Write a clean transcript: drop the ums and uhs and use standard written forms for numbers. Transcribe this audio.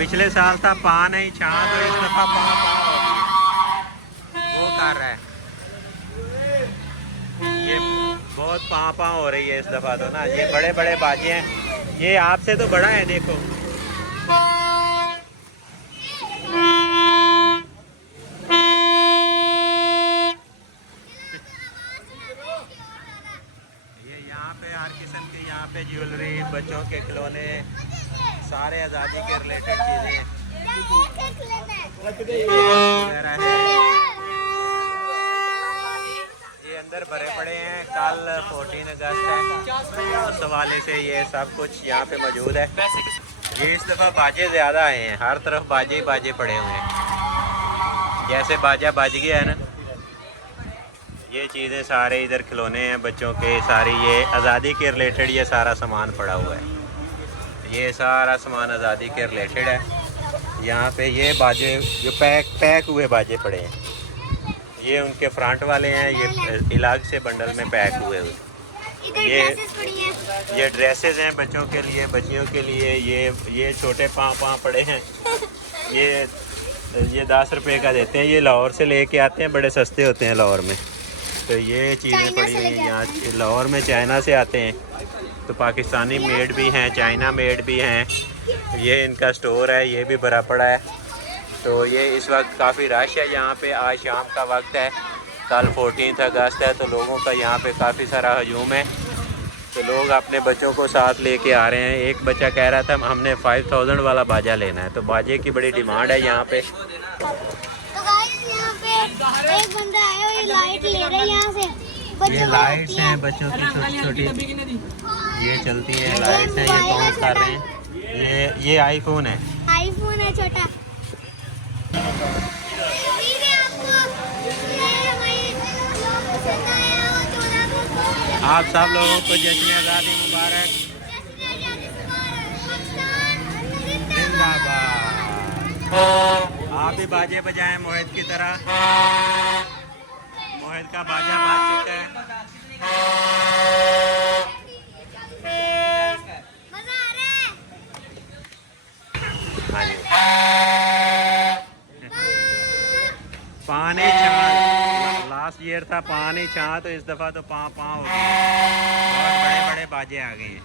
पिछले साल था पा नहीं छा, तो इस दफा पा वो कर रहा है। ये बहुत पा हो रही है इस दफा तो ना। ये बड़े बड़े बाजे हैं, ये आपसे तो बड़ा है देखो। ये यहाँ पे हर किस्म के, यहाँ पे ज्वेलरी, बच्चों के खिलौने, सारे आज़ादी के रिलेटेड चीज़ें वगैरह है। ये अंदर भरे पड़े हैं। कल 14 अगस्त है, उस हवाले से ये सब कुछ यहाँ पे मौजूद है। ये इस दफ़ा बाजे ज़्यादा आए हैं, हर तरफ बाजे ही बाजे पड़े हुए हैं। जैसे बाजा बज गया है ना, ये चीज़ें सारे इधर खिलौने हैं बच्चों के, सारी ये आज़ादी के रिलेटेड ये सारा सामान पड़ा हुआ है। ये सारा सामान आज़ादी के रिलेटेड है। यहाँ पे ये बाजे जो पैक हुए बाजे पड़े हैं, ये उनके फ्रंट वाले हैं, ये इलाज से बंडल में पैक हुए। ये ड्रेसेस हैं बच्चों के लिए, बच्चियों के लिए। ये छोटे पाँव पड़े हैं। ये 10 रुपए का देते हैं। ये लाहौर से लेके आते हैं, बड़े सस्ते होते हैं लाहौर में। तो ये चीज़ें पड़ी हुई हैं यहाँ लाहौर में, चाइना से आते हैं। तो पाकिस्तानी मेड भी हैं, चाइना मेड भी हैं। ये इनका स्टोर है, ये भी भरा पड़ा है। तो ये इस वक्त काफ़ी रश है यहाँ पे। आज शाम का वक्त है, कल 14 अगस्त है, तो लोगों का यहाँ पे काफ़ी सारा हजूम है। तो लोग अपने बच्चों को साथ लेके आ रहे हैं। एक बच्चा कह रहा था हमने 5000 वाला बाजा लेना है, तो बाजे की बड़ी डिमांड है यहाँ पे। तो गाइस यहाँ पे एक बंदा है और ये लाइट ले रहा है यहाँ से। ये लाइट्स हैं बच्चों की छोटी छोटी, ये चलती है लाइट्स हैं। ये कौन कर रहे हैं? ये आईफोन है, आईफोन है छोटा। आप सब लोगों को जश्न आज़ादी मुबारक, जिंदाबाद। आप भी बाजे बजाएं मोहित की तरह। मोहित का बाजा बज चुका है। पानी छा, लास्ट ईयर था पानी छा, तो इस दफ़ा तो पा हो गया। बहुत बड़े बड़े बाजे आ गए हैं।